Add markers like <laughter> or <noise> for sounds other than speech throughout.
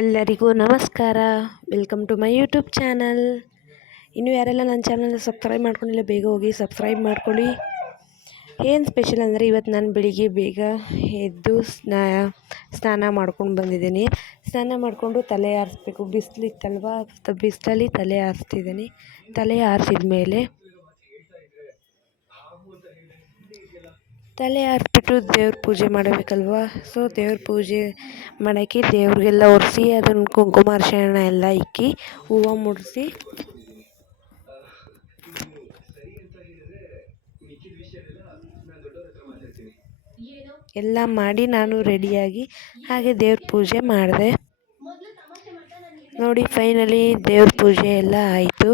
ಎಲ್ಲರಿಗೂ ನಮಸ್ಕಾರ. Welcome to my YouTube channel ಇನ್ನು ಯಾರೆಲ್ಲ ನನ್ನ ಚಾನಲ್ನ ಸಬ್ಸ್ಕ್ರೈಬ್ ಮಾಡ್ಕೊಂಡಿಲ್ಲ, ಬೇಗ ಹೋಗಿ ಸಬ್ಸ್ಕ್ರೈಬ್ ಮಾಡ್ಕೊಳ್ಳಿ. ಏನು ಸ್ಪೆಷಲ್ ಅಂದರೆ ಇವತ್ತು ನಾನು ಬೆಳಿಗ್ಗೆ ಬೇಗ ಎದ್ದು ಸ್ನಾ, ಸ್ನಾನ ಮಾಡ್ಕೊಂಡು ಬಂದಿದ್ದೀನಿ. ಸ್ನಾನ ಮಾಡಿಕೊಂಡು ತಲೆ ಆರಿಸ್ಬೇಕು. ಬಿಸಿಲಿತ್ತಲ್ವ? ಬಿಸಿಲಲ್ಲಿ ತಲೆ ಆರಿಸ್ತಿದ್ದೀನಿ. ತಲೆ ಆರಿಸಿದ ಮೇಲೆ ತಲೆ ಆರಿಸ್ಬಿಟ್ಟು ದೇವ್ರ ಪೂಜೆ ಮಾಡಬೇಕಲ್ವಾ? ಸೊ ದೇವ್ರ ಪೂಜೆ ಮಾಡೋಕ್ಕೆ ದೇವ್ರಿಗೆಲ್ಲ ಒರೆಸಿ ಅದನ್ನು ಕುಂಕುಮ ಅರಿಶಿಣ ಎಲ್ಲ ಇಕ್ಕಿ ಹೂವು ಮುಡಿಸಿ. ಎಲ್ಲ ಮಾಡಿ ನಾನು ರೆಡಿಯಾಗಿ ಹಾಗೆ ದೇವ್ರ ಪೂಜೆ ಮಾಡಿದೆ. ನೋಡಿ ಫೈನಲಿ ದೇವ್ರ ಪೂಜೆ ಎಲ್ಲ ಆಯಿತು.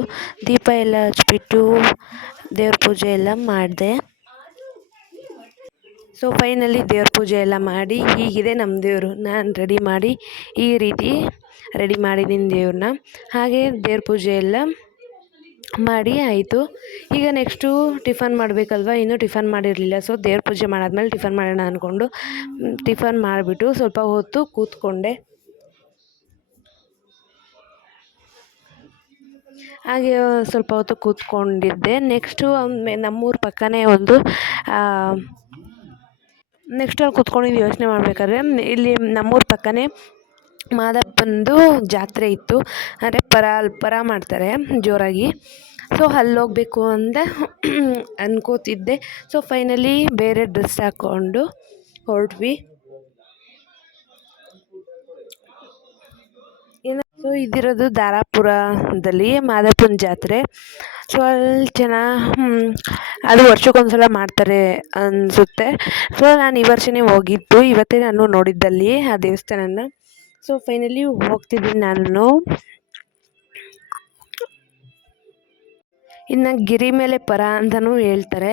ದೀಪ ಎಲ್ಲ ಹಚ್ಬಿಟ್ಟು ದೇವ್ರ ಪೂಜೆ ಎಲ್ಲ ಮಾಡಿದೆ. ಸೊ ಫೈನಲಿ ದೇವ್ರ ಪೂಜೆ ಎಲ್ಲ ಮಾಡಿ, ಹೀಗಿದೆ ನಮ್ಮ ದೇವರು. ನಾನು ರೆಡಿ ಮಾಡಿ, ಈ ರೀತಿ ರೆಡಿ ಮಾಡಿದ್ದೀನಿ ದೇವ್ರನ್ನ ಹಾಗೆ ದೇವ್ರ ಪೂಜೆ ಎಲ್ಲ ಮಾಡಿ ಆಯಿತು. ಈಗ ನೆಕ್ಸ್ಟು ಟಿಫನ್ ಮಾಡಬೇಕಲ್ವ? ಇನ್ನೂ ಟಿಫನ್ ಮಾಡಿರಲಿಲ್ಲ. ಸೊ ದೇವ್ರ ಪೂಜೆ ಮಾಡಾದ್ಮೇಲೆ ಟಿಫನ್ ಮಾಡೋಣ ಅಂದ್ಕೊಂಡು ಟಿಫನ್ ಮಾಡಿಬಿಟ್ಟು ಸ್ವಲ್ಪ ಹೊತ್ತು ಕೂತ್ಕೊಂಡೆ. ಹಾಗೆ ಸ್ವಲ್ಪ ಹೊತ್ತು ಕೂತ್ಕೊಂಡಿದ್ದೆ. ನೆಕ್ಸ್ಟು ನಮ್ಮೂರ ಪಕ್ಕನೇ ಒಂದು ನೆಕ್ಸ್ಟ್ ಅಲ್ಲಿ ಕುತ್ಕೊಂಡು ಯೋಚನೆ ಮಾಡಬೇಕಾದ್ರೆ, ಇಲ್ಲಿ ನಮ್ಮೂರ ಪಕ್ಕನೇ ಮಾದಪ್ಪಂದು ಜಾತ್ರೆ ಇತ್ತು. ಅಂದರೆ ಪರ ಪರ ಮಾಡ್ತಾರೆ, ಜೋರಾಗಿ. ಸೊ ಹೋಗಬೇಕು ಅಂತ <clears throat> ಅನ್ಕೋತಿದ್ದೆ. ಸೊ ಫೈನಲಿ ಬೇರೆ ಡ್ರೆಸ್ ಹಾಕ್ಕೊಂಡು ಹೊರಟ್ವಿ. ಸೊ ಇದಿರೋದು ದಾರಾಪುರದಲ್ಲಿ ಮಾದಪ್ಪನ ಜಾತ್ರೆ. ಸೊ ಅಲ್ಲಿ ಜನ ಅದು ವರ್ಷಕ್ಕೊಂದ್ಸಲ ಮಾಡ್ತಾರೆ ಅನಿಸುತ್ತೆ. ಸೊ ನಾನು ಈ ವರ್ಷನೇ ಹೋಗಿದ್ದು. ಇವತ್ತೇ ನಾನು ನೋಡಿದ್ದಲ್ಲಿ ಆ ದೇವಸ್ಥಾನನ. ಸೊ ಫೈನಲಿ ಹೋಗ್ತಿದ್ದೀನಿ ನಾನು. ಇನ್ನು ಗಿರಿ ಮೇಲೆ ಪರ ಅಂತಲೂ ಹೇಳ್ತಾರೆ.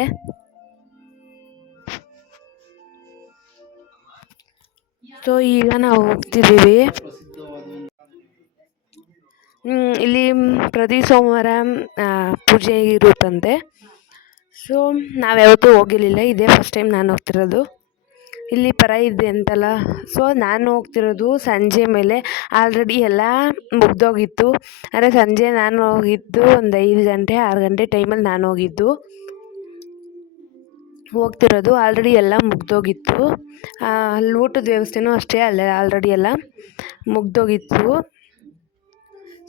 ಸೊ ಈಗ ನಾವು ಹೋಗ್ತಿದ್ದೀವಿ. ಇಲ್ಲಿ ಪ್ರತಿ ಸೋಮವಾರ ಪೂಜೆ ಇರುತ್ತಂತೆ ಸೊ ನಾವು ಯಾವತ್ತೂ ಹೋಗಿರಲಿಲ್ಲ. ಇದೇ ಫಸ್ಟ್ ಟೈಮ್ ನಾನು ಹೋಗ್ತಿರೋದು. ಇಲ್ಲಿ ಪರ ಇದೆ ಅಂತಲ್ಲ. ಸೊ ನಾನು ಹೋಗ್ತಿರೋದು ಸಂಜೆ ಮೇಲೆ. ಆಲ್ರೆಡಿ ಎಲ್ಲ ಮುಗ್ದೋಗಿತ್ತು. ಅಂದರೆ ಸಂಜೆ ನಾನು ಹೋಗಿದ್ದು ಒಂದು ಐದು ಗಂಟೆ, ಆರು ಗಂಟೆ ಟೈಮಲ್ಲಿ ನಾನು ಹೋಗಿದ್ದು. ಹೋಗ್ತಿರೋದು. ಆಲ್ರೆಡಿ ಎಲ್ಲ ಮುಗ್ದೋಗಿತ್ತು. ಅಲ್ಲಿ ಊಟದ ವ್ಯವಸ್ಥೆನೂ ಅಷ್ಟೇ. ಅಲ್ಲೇ ಆಲ್ರೆಡಿ ಎಲ್ಲ ಮುಗ್ದೋಗಿತ್ತು.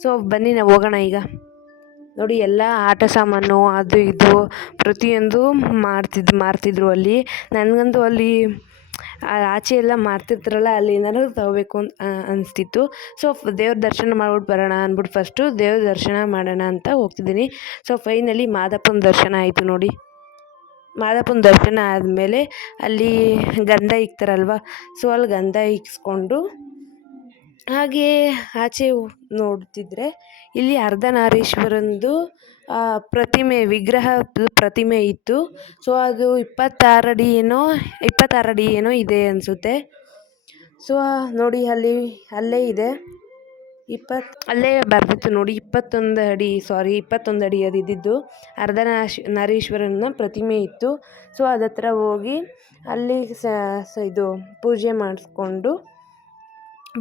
ಸೊ ಬನ್ನಿ ನಾವು ಹೋಗೋಣ ಈಗ. ನೋಡಿ, ಎಲ್ಲ ಆಟ ಸಾಮಾನು ಅದು ಇದು ಪ್ರತಿಯೊಂದು ಮಾಡ್ತಿದ್ದು ಮಾರ್ತಿದ್ರು ಅಲ್ಲಿ. ನನಗಂತೂ ಅಲ್ಲಿ ಆಚೆ ಎಲ್ಲ ಮಾಡ್ತಿರ್ತಾರಲ್ಲ ಅಲ್ಲಿ ಏನಾದ್ರು ತಗೋಬೇಕು ಅಂತ ಅನಿಸ್ತಿತ್ತು. ಸೊ ದೇವ್ರ ದರ್ಶನ ಮಾಡ್ಬಿಟ್ಟು ಬರೋಣ ಅಂದ್ಬಿಟ್ಟು ಫಸ್ಟು ದೇವ್ರ ದರ್ಶನ ಮಾಡೋಣ ಅಂತ ಹೋಗ್ತಿದ್ದೀನಿ. ಸೊ ಫೈನಲಿ ಮಾದಪ್ಪನ ದರ್ಶನ ಆಯಿತು ನೋಡಿ. ಮಾದಪ್ಪನ ದರ್ಶನ ಆದಮೇಲೆ ಅಲ್ಲಿ ಗಂಧ ಇಕ್ತಾರಲ್ವ? ಸೊ ಅಲ್ಲಿ ಗಂಧ ಇಕ್ಸ್ಕೊಂಡು ಹಾಗೇ ಆಚೆ ನೋಡ್ತಿದ್ರೆ ಇಲ್ಲಿ ಅರ್ಧನಾರೀಶ್ವರಂದು ಪ್ರತಿಮೆ, ವಿಗ್ರಹ ಪ್ರತಿಮೆ ಇತ್ತು. ಸೊ ಅದು ಇಪ್ಪತ್ತಾರು ಅಡಿ ಏನೋ ಇಪ್ಪತ್ತಾರು ಅಡಿ ಏನೋ ಇದೆ ಅನಿಸುತ್ತೆ. ಸೊ ನೋಡಿ ಅಲ್ಲಿ, ಅಲ್ಲೇ ಇದೆ. ಇಪ್ಪತ್ತು ಅಲ್ಲೇ ಬರ್ದಿತ್ತು ನೋಡಿ ಇಪ್ಪತ್ತೊಂದು ಅಡಿ ಸಾರಿ ಇಪ್ಪತ್ತೊಂದು ಅಡಿ ಅದು ಇದ್ದಿದ್ದು. ಅರ್ಧನಾಶ್, ನಾರೀಶ್ವರನ ಪ್ರತಿಮೆ ಇತ್ತು. ಸೊ ಅದತ್ರ ಹೋಗಿ ಅಲ್ಲಿ ಸ, ಇದು ಪೂಜೆ ಮಾಡಿಸ್ಕೊಂಡು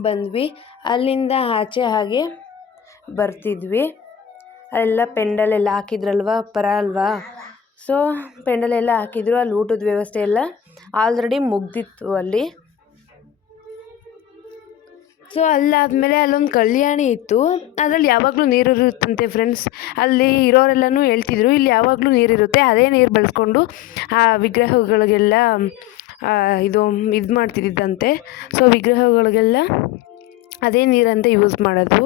ಬಂದ್ವಿ. ಅಲ್ಲಿಂದ ಆಚೆ ಹಾಗೆ ಬರ್ತಿದ್ವಿ. ಅಲ್ಲೆಲ್ಲ ಪೆಂಡಲೆಲ್ಲ ಹಾಕಿದ್ರಲ್ವ? ಪರ ಅಲ್ವಾ? ಸೊ ಪೆಂಡಲೆಲ್ಲ ಹಾಕಿದ್ರು. ಅಲ್ಲಿ ಊಟದ ವ್ಯವಸ್ಥೆ ಎಲ್ಲ ಆಲ್ರೆಡಿ ಮುಗ್ದಿತ್ತು ಅಲ್ಲಿ. ಸೊ ಅಲ್ಲಾದಮೇಲೆ ಅಲ್ಲೊಂದು ಕಲ್ಯಾಣಿ ಇತ್ತು. ಅದರಲ್ಲಿ ಯಾವಾಗಲೂ ನೀರು ಇರುತ್ತಂತೆ ಫ್ರೆಂಡ್ಸ್ ಅಲ್ಲಿ ಇರೋರೆಲ್ಲನೂ ಹೇಳ್ತಿದ್ರು, ಇಲ್ಲಿ ಯಾವಾಗಲೂ ನೀರಿರುತ್ತೆ ಅದೇ ನೀರು ಬಳಸ್ಕೊಂಡು ಆ ವಿಗ್ರಹಗಳಿಗೆಲ್ಲ ಇದು ಇದು ಮಾಡ್ತಿದ್ದಂತೆ. ಸೊ ವಿಗ್ರಹಗಳಿಗೆಲ್ಲ ಅದೇ ನೀರಂತೆ ಯೂಸ್ ಮಾಡೋದು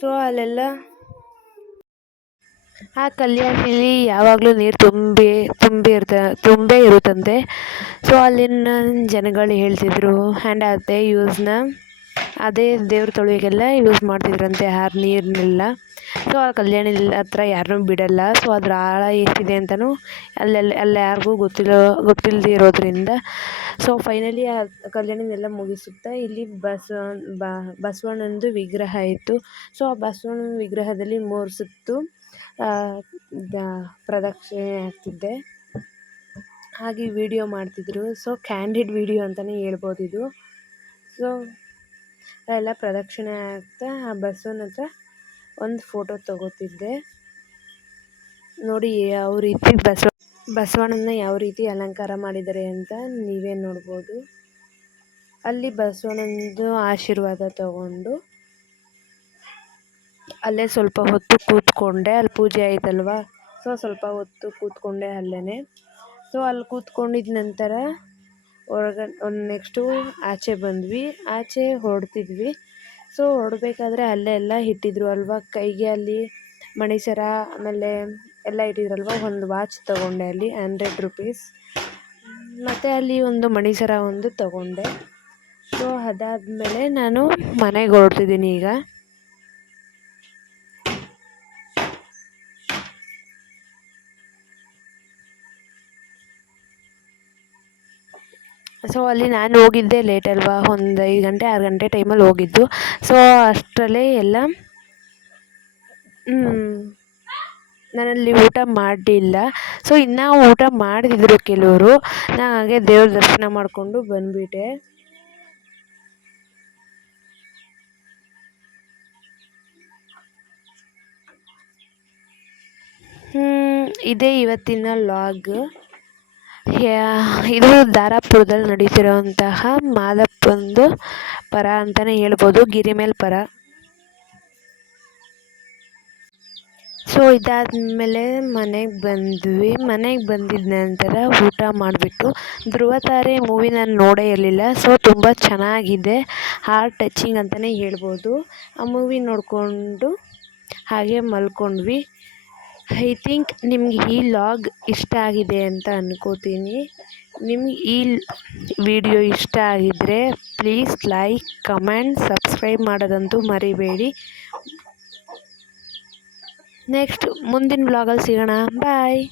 ಸೊ ಅಲ್ಲೆಲ್ಲ ಆ ಕಲ್ಯಾಣಿಲಿ ಯಾವಾಗಲೂ ನೀರು ತುಂಬಿ ತುಂಬಿ ಇರ್ತ, ತುಂಬೇ ಇರುತ್ತಂತೆ. ಸೊ ಅಲ್ಲಿನ ಜನಗಳು ಹೇಳ್ತಿದ್ರು ಆ್ಯಂಡ್ ಅದೇ ಯೂಸ್ನ ಅದೇ ದೇವ್ರ ತೊಳೆಯೋಕ್ಕೆಲ್ಲ ಯೂಸ್ ಮಾಡ್ತಿದ್ರಂತೆ, ಆ ನೀರನ್ನೆಲ್ಲ ಸೊ ಆ ಕಲ್ಯಾಣಿ ಹತ್ರ ಯಾರನ್ನೂ ಬಿಡಲ್ಲ. ಸೊ ಅದ್ರ ಆಳ ಎಷ್ಟಿದೆ ಅಂತಲೂ ಅಲ್ಲೆಲ್ಲ ಅಲ್ಲಿ ಯಾರಿಗೂ ಗೊತ್ತಿಲ್ಲ ಗೊತ್ತಿಲ್ಲದೆ ಇರೋದರಿಂದ. ಸೊ ಫೈನಲಿ ಆ ಕಲ್ಯಾಣನೆಲ್ಲ ಮುಗಿಸುತ್ತಾ ಇಲ್ಲಿ ಬಸವ ಬಸವಣ್ಣಂದು ವಿಗ್ರಹ ಇತ್ತು. ಸೊ ಆ ಬಸವಣ್ಣನ ವಿಗ್ರಹದಲ್ಲಿ ಮೂರು ಸುತ್ತು ಪ್ರದಕ್ಷಿಣೆ ಹಾಕ್ತಿದ್ದೆ. ಹಾಗೆ ವಿಡಿಯೋ ಮಾಡ್ತಿದ್ರು. ಸೊ ಕ್ಯಾಂಡಿಡ್ ವಿಡಿಯೋ ಅಂತಲೇ ಹೇಳ್ಬೋದು ಇದು. ಸೊ ಎಲ್ಲ ಪ್ರದಕ್ಷಿಣೆ ಹಾಕ್ತಾ ಆ ಬಸವನ ಹತ್ರ ಒಂದು ಫೋಟೋ ತಗೋತಿದ್ದೆ. ನೋಡಿ ಯಾವ ರೀತಿ ಬಸವ, ಬಸವಣ್ಣನ ಯಾವ ರೀತಿ ಅಲಂಕಾರ ಮಾಡಿದ್ದಾರೆ ಅಂತ ನೀವೇ ನೋಡ್ಬೋದು. ಅಲ್ಲಿ ಬಸವಣ್ಣಂದು ಆಶೀರ್ವಾದ ತಗೊಂಡು ಅಲ್ಲೇ ಸ್ವಲ್ಪ ಹೊತ್ತು ಕೂತ್ಕೊಂಡೆ. ಅಲ್ಲಿ ಪೂಜೆ ಆಯ್ತಲ್ವಾ? ಸೊ ಸ್ವಲ್ಪ ಹೊತ್ತು ಕೂತ್ಕೊಂಡೆ ಅಲ್ಲೇ ಸೊ ಅಲ್ಲಿ ಕೂತ್ಕೊಂಡಿದ್ದ ನಂತರ ಹೊರಗಡೆ ಒಂದು ನೆಕ್ಸ್ಟು ಆಚೆ ಬಂದ್ವಿ, ಆಚೆ ಹೊಡ್ತಿದ್ವಿ ಸೊ ಹೊರಡ್ಬೇಕಾದ್ರೆ ಅಲ್ಲೇ ಎಲ್ಲ ಇಟ್ಟಿದ್ರು ಅಲ್ವಾ, ಕೈಗೆ ಅಲ್ಲಿ ಮಣಿಸರ ಆಮೇಲೆ ಎಲ್ಲ ಇಟ್ಟಿದ್ರಲ್ವ, ಒಂದು ವಾಚ್ ತೊಗೊಂಡೆ ಅಲ್ಲಿ ಹಂಡ್ರೆಡ್ ರುಪೀಸ್ ಮತ್ತು ಅಲ್ಲಿ ಒಂದು ಮಣಿಸರ ಒಂದು ತೊಗೊಂಡೆ. ಸೊ ಅದಾದಮೇಲೆ ನಾನು ಮನೆಗೆ ಹೊರಡ್ತಿದ್ದೀನಿ ಈಗ. ಸೊ ಅಲ್ಲಿ ನಾನು ಹೋಗಿದ್ದೆ ಲೇಟ್ ಅಲ್ವಾ? ಒಂದು ಐದು ಗಂಟೆ, ಆರು ಗಂಟೆ ಟೈಮಲ್ಲಿ ಹೋಗಿದ್ದು. ಸೊ ಅಷ್ಟರಲ್ಲೇ ಎಲ್ಲ ನಾನಲ್ಲಿ ಊಟ ಮಾಡಲಿಲ್ಲ. ಸೊ ಇನ್ನೂ ಊಟ ಮಾಡಿದ್ರು ಕೆಲವರು. ನಾನು ಹಾಗೆ ದೇವ್ರ ದರ್ಶನ ಮಾಡಿಕೊಂಡು ಬಂದುಬಿಟ್ಟೆ. ಇದೇ ಇವತ್ತಿನ ಲಾಗ್ ಇದು ದಾರಾಪುರದಲ್ಲಿ ನಡೀತಿರುವಂತಹ ಮಾದಪ್ಪಂದು ಪರ ಅಂತಲೇ ಹೇಳ್ಬೋದು, ಗಿರಿಮೇಲ್ ಪರ. ಸೊ ಇದಾದಮೇಲೆ ಮನೆಗೆ ಬಂದ್ವಿ. ಮನೆಗೆ ಬಂದಿದ್ದ ನಂತರ ಊಟ ಮಾಡಿಬಿಟ್ಟು ಧ್ರುವತಾರೆ ಮೂವಿ ನಾನು ನೋಡೇ ಇರಲಿಲ್ಲ. ಸೊ ತುಂಬ ಚೆನ್ನಾಗಿದೆ. ಹಾರ್ಟ್ ಟಚಿಂಗ್ ಅಂತಲೇ ಹೇಳ್ಬೋದು. ಆ ಮೂವಿ ನೋಡಿಕೊಂಡು ಹಾಗೆ ಮಲ್ಕೊಂಡ್ವಿ. ಐ ಥಿಂಕ್ ನಿಮ್ಗೆ ಈ ಲಾಗ್ ಇಷ್ಟ ಆಗಿದೆ ಅಂತ ಅನ್ಕೋತೀನಿ. ನಿಮ್ಗೆ ಈ ವಿಡಿಯೋ ಇಷ್ಟ ಆಗಿದ್ದರೆ ಪ್ಲೀಸ್ ಲೈಕ್ ಕಮೆಂಟ್ ಸಬ್ಸ್ಕ್ರೈಬ್ ಮಾಡೋದಂತೂ ಮರಿಬೇಡಿ. ನೆಕ್ಸ್ಟ್ ಮುಂದಿನ ಬ್ಲಾಗಲ್ಲಿ ಸಿಗೋಣ. ಬಾಯ್